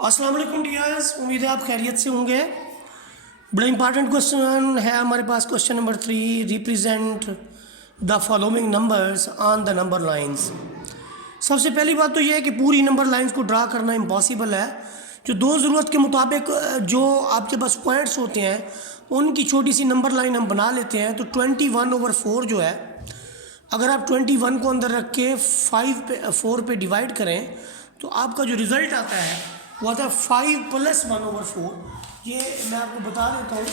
अस्सलाम वालेकुम डियर्स, उम्मीद है आप खैरियत से होंगे। बड़ा इंपॉर्टेंट क्वेश्चन है हमारे पास। Question number 3, represent the following numbers on the number lines. सबसे पहली बात तो यह है कि पूरी नंबर लाइंस को ड्रा करना इम्पॉसिबल है। जो दो ज़रूरत के मुताबिक जो आपके पास पॉइंट्स होते हैं उनकी छोटी सी नंबर लाइन हम बना लेते हैं। तो 21/4 जो है, अगर आप 21 को अंदर रख के 4 पे डिवाइड करें तो आपका जो रिज़ल्ट आता है वो आता है 5 + 1/4। ये मैं आपको बता देता हूँ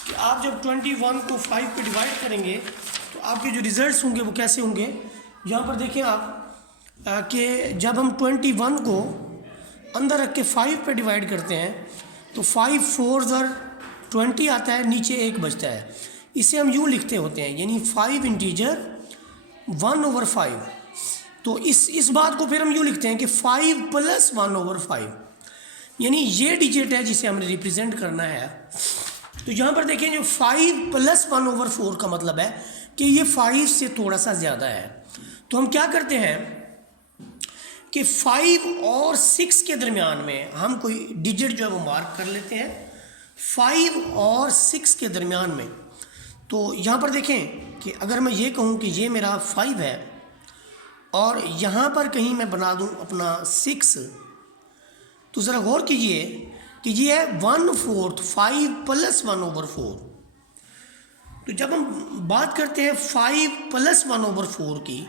कि आप जब 21 को 5 पे डिवाइड करेंगे तो आपके जो रिज़ल्ट्स होंगे वो कैसे होंगे। यहाँ पर देखें आप कि जब हम 21 को अंदर रख के 5 पे डिवाइड करते हैं तो 5 4 20 आता है, नीचे 1 बचता है। इसे हम यूँ लिखते होते हैं, यानी 5 इंटीजर 1/5। तो इस बात को फिर हम यूँ लिखते हैं कि 5 + 1/5, यानी ये डिजिट है जिसे हमने रिप्रेजेंट करना है। तो यहाँ पर देखें, जो 5 + 1/4 का मतलब है कि ये 5 से थोड़ा सा ज़्यादा है। तो हम क्या करते हैं कि 5 और 6 के दरमियान में हम कोई डिजिट जो है वो मार्क कर लेते हैं। 5 और 6 के दरमियान में, तो यहाँ पर देखें कि अगर मैं ये कहूँ कि ये मेरा 5 है और यहाँ पर कहीं मैं बना दूँ अपना 6, तो ज़रा गौर कीजिए कि ये है 1/4, 5 + 1/4। तो जब हम बात करते हैं 5 + 1/4 की,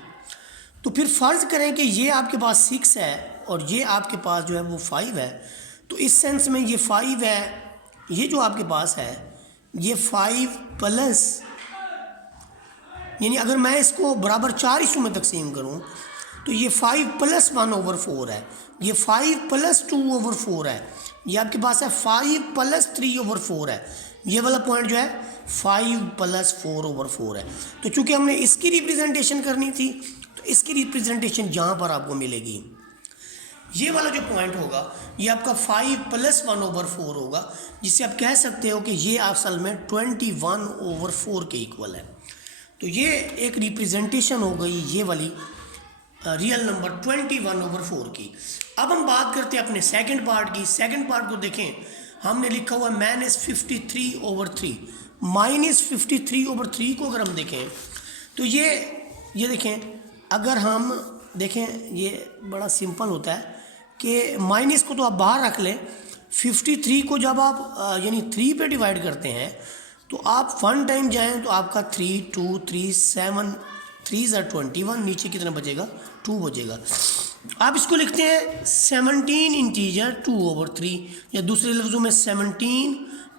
तो फिर फ़र्ज़ करें कि ये आपके पास 6 है और ये आपके पास जो है वो 5 है। तो इस सेंस में ये 5 है, ये जो आपके पास है ये 5 प्लस, यानी अगर मैं इसको बराबर 4 हिस्सों में तकसीम करूं तो ये 5 + 1/4 है, ये 5 + 2/4 है, ये आपके पास है 5 + 3/4 है। ये वाला पॉइंट जो है 5 + 4/4 है। तो चूँकि हमने इसकी रिप्रेजेंटेशन करनी थी तो इसकी रिप्रेजेंटेशन यहाँ पर आपको मिलेगी। ये वाला जो पॉइंट होगा ये आपका 5 + 1/4 होगा, जिससे आप कह सकते हो कि ये असल में 21/4 के इक्वल है। तो ये एक रिप्रेजेंटेशन हो गई ये वाली रियल नंबर 21/4 की। अब हम बात करते हैं अपने सेकंड पार्ट की। सेकंड पार्ट को देखें, हमने लिखा हुआ है -53/3। -53/3 को अगर हम देखें तो ये देखें, अगर हम देखें ये बड़ा सिंपल होता है कि माइनस को तो आप बाहर रख लें। 53 को जब आप यानी 3 पे डिवाइड करते हैं तो आप 1 टाइम जाएं तो आपका 3 2 3 7 3 = 21, नीचे कितना बचेगा 2 बचेगा। आप इसको लिखते हैं 17 इंटीजर 2/3, या दूसरे लफ्ज़ों में 17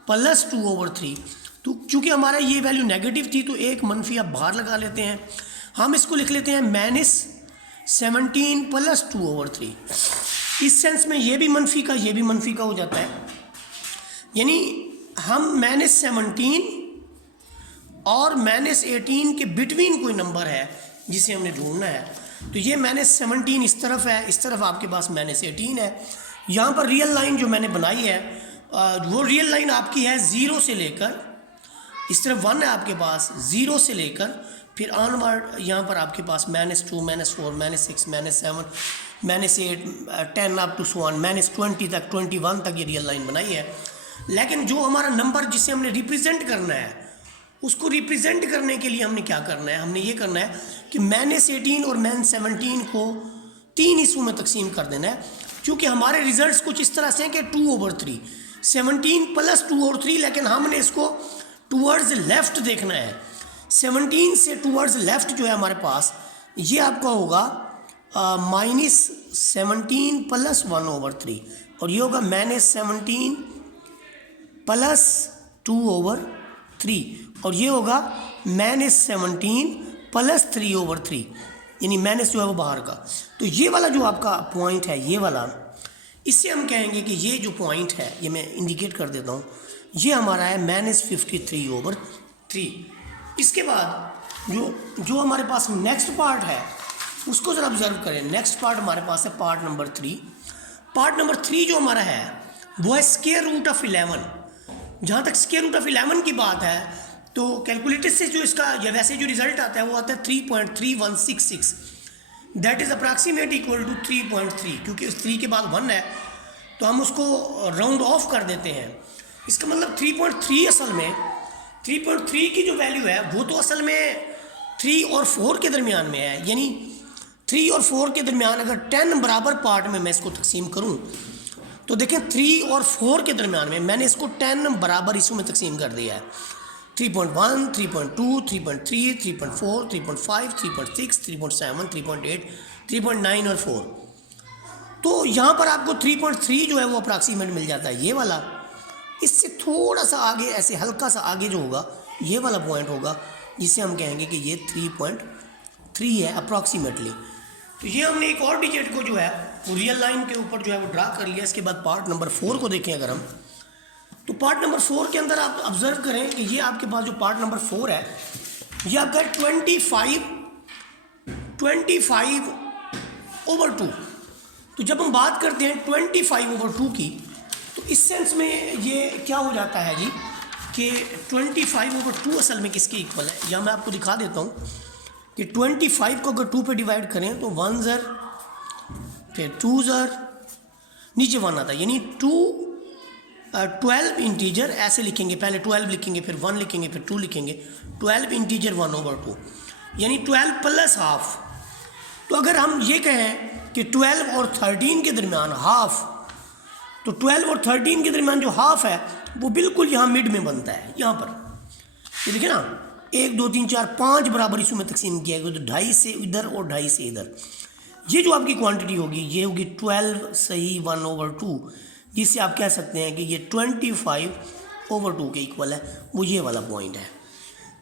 + 2/3। तो चूँकि हमारा ये वैल्यू नेगेटिव थी तो एक मनफी आप बाहर लगा लेते हैं। हम इसको लिख लेते हैं -17 + 2/3। इस सेंस में ये भी मनफी का ये भी मनफी का हो जाता है, यानी हम -17 और -18 के बिटवीन कोई नंबर है जिसे हमने ढूंढना है। तो ये -17 इस तरफ है, इस तरफ आपके पास -18 है। यहाँ पर रियल लाइन जो मैंने बनाई है वो रियल लाइन आपकी है 0 से लेकर, इस तरफ 1 है आपके पास, 0 से लेकर फिर ऑनवर्ड यहाँ पर आपके पास -2 -4 -6 -7 -8 10 अप टू -20 तक 21 तक ये रियल लाइन बनाई है। लेकिन जो हमारा नंबर जिसे हमने रिप्रेजेंट करना है उसको रिप्रेजेंट करने के लिए हमने क्या करना है, हमने ये करना है कि -18 और -17 को 3 हिस्सों में तकसीम कर देना है। क्योंकि हमारे रिजल्ट्स कुछ इस तरह से हैं कि 2/3, 17 + 2/3, लेकिन हमने इसको टूवर्ड्स लेफ़्ट देखना है। 17 से टूवर्ड्स लेफ़्ट जो है हमारे पास ये आपका होगा -17 + 1/3, और ये होगा -17 + 2/3, और ये होगा -17 + 3/3, यानी माइनस जो है वो बाहर का। तो ये वाला जो आपका पॉइंट है ये वाला, इससे हम कहेंगे कि ये जो पॉइंट है ये मैं इंडिकेट कर देता हूँ, ये हमारा है -53/3। इसके बाद जो हमारे पास नेक्स्ट पार्ट है उसको ज़रा ऑब्जर्व करें। नेक्स्ट पार्ट हमारे पास है पार्ट नंबर 3। पार्ट नंबर 3 जो हमारा है वो है √11। जहाँ तक √11 की बात है तो कैलकुलेटर से जो इसका या वैसे जो रिज़ल्ट आता है वो आता है 3.3166, that is approximate equal to 3.3, क्योंकि उस 3 के बाद 1 है तो हम उसको राउंड ऑफ कर देते हैं। इसका मतलब 3.3 असल में 3.3 की जो वैल्यू है वो तो असल में 3 और 4 के दरमियान में है, यानी 3 और 4 के दरमियान अगर 10 बराबर पार्ट में मैं इसको तकसीम करूं तो देखें 3 और 4 के दरमियान में मैंने इसको 10 बराबर हिस्सों में तकसीम कर दिया है। 3.1, 3.2, 3.3, 3.4, 3.5, 3.6, 3.7, 3.8, 3.9 और 4। तो यहाँ पर आपको 3.3 जो है वो अप्रॉक्सीमेट मिल जाता है, ये वाला। इससे थोड़ा सा आगे, ऐसे हल्का सा आगे जो होगा ये वाला पॉइंट होगा जिसे हम कहेंगे कि ये 3.3 है अप्रॉक्सीमेटली। तो ये हमने एक और डिजिट को जो है वो रियल लाइन के ऊपर जो है वो ड्रा कर लिया। इसके बाद पार्ट नंबर 4 को देखें अगर हम, तो पार्ट नंबर 4 के अंदर आप ऑब्जर्व करें कि ये आपके पास जो पार्ट नंबर 4 है ये आपका 25/2। तो जब हम बात करते हैं 25/2 की, तो इस सेंस में ये क्या हो जाता है जी कि 25/2 असल में किसके इक्वल है, या मैं आपको दिखा देता हूँ कि 25 को अगर 2 पे डिवाइड करें तो 1 ज़र, फिर 2 ज़र, नीचे 1 आता है, यानी 12 इंटीजर ऐसे लिखेंगे, पहले 12 लिखेंगे, फिर 1 लिखेंगे, फिर 2 लिखेंगे, 12 इंटीजर 1/2, यानी 12 प्लस हाफ। तो अगर हम ये कहें कि 12 और 13 के दरमियान हाफ, तो 12 और 13 के दरमियान जो हाफ है वो बिल्कुल यहाँ मिड में बनता है। यहाँ पर ये देखिए ना, 1 2 3 4 5 बराबर हिस्सों में तकसीम किया गया, तो 2.5 से इधर और 2.5 से इधर। ये जो आपकी क्वांटिटी होगी ये होगी 12 सही 1/2, जिससे आप कह सकते हैं कि ये 25/2 के इक्वल है, वो ये वाला पॉइंट है।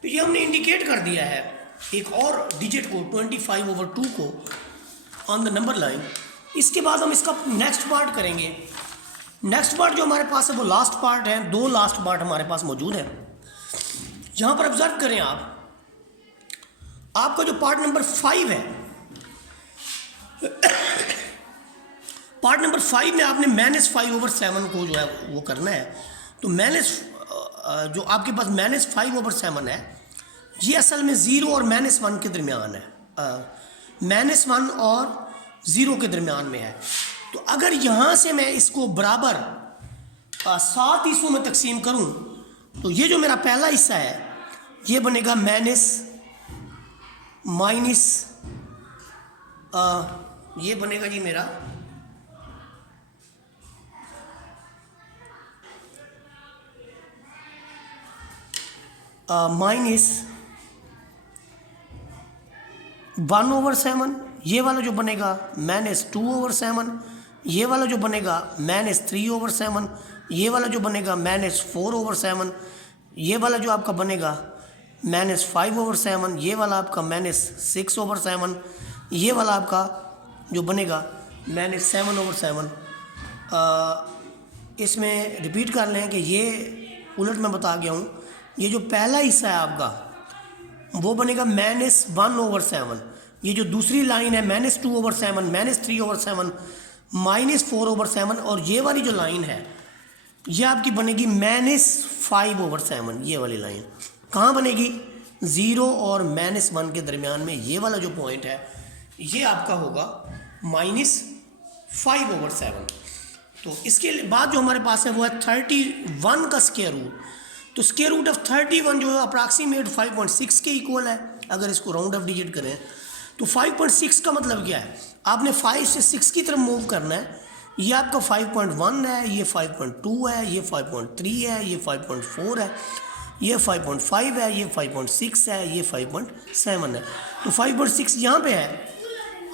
तो ये हमने इंडिकेट कर दिया है एक और डिजिट को 25/2 को ऑन द नंबर लाइन। इसके बाद हम इसका नेक्स्ट पार्ट करेंगे। नेक्स्ट पार्ट जो हमारे पास है वो लास्ट पार्ट है। 2 लास्ट पार्ट हमारे पास मौजूद है। यहाँ पर ऑब्जर्व करें आप, आपका जो पार्ट नंबर 5 है, पार्ट नंबर 5 में आपने -5/7 को जो है वो करना है। तो जो आपके पास -5/7 है ये असल में 0 और -1 के दरमियान है, -1 और 0 के दरमियान में है। तो अगर यहाँ से मैं इसको बराबर 7 हिस्सों में तकसीम करूँ तो ये जो मेरा पहला हिस्सा है ये बनेगा ये बनेगा जी मेरा -1/7, ये वाला जो बनेगा -2/7, ये वाला जो बनेगा -3/7, ये वाला जो बनेगा -4/7, ये वाला जो आपका बनेगा -5/7, ये वाला आपका -6/7, ये वाला आपका जो बनेगा -7/7। इसमें रिपीट कर लें कि ये उलट मैं बता गया हूँ। ये जो पहला हिस्सा है आपका वो बनेगा -1/7, ये जो दूसरी लाइन है -2/7, -3/7, -4/7, और ये वाली जो लाइन है ये आपकी बनेगी -5/7। ये वाली लाइन कहाँ बनेगी? 0 और -1 के दरमियान में ये वाला जो पॉइंट है ये आपका होगा -5/7। तो इसके बाद जो हमारे पास है वो है 31 का स्क्वायर रूट। तो स्क्वायर रूट ऑफ 31 जो है अप्रॉक्सीमेट 5.6 के इक्वल है। अगर इसको राउंड ऑफ डिजिट करें तो 5.6 का मतलब क्या है? आपने 5 से 6 की तरफ मूव करना है। ये आपका 5.1 है, ये 5.2 है, ये 5.3 है, ये 5.4 है, ये 5.5 है, ये 5.6 है, ये 5.7 है। तो 5.6 यहाँ पे है,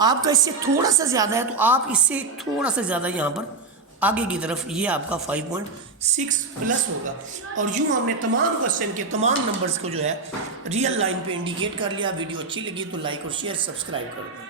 आपका इससे थोड़ा सा ज़्यादा है, तो आप इससे थोड़ा सा ज़्यादा यहाँ पर आगे की तरफ ये आपका 5.6 प्लस होगा। और यूँ हमने तमाम क्वेश्चन के तमाम नंबर्स को जो है रियल लाइन पे इंडिकेट कर लिया। वीडियो अच्छी लगी तो लाइक और शेयर सब्सक्राइब कर दें।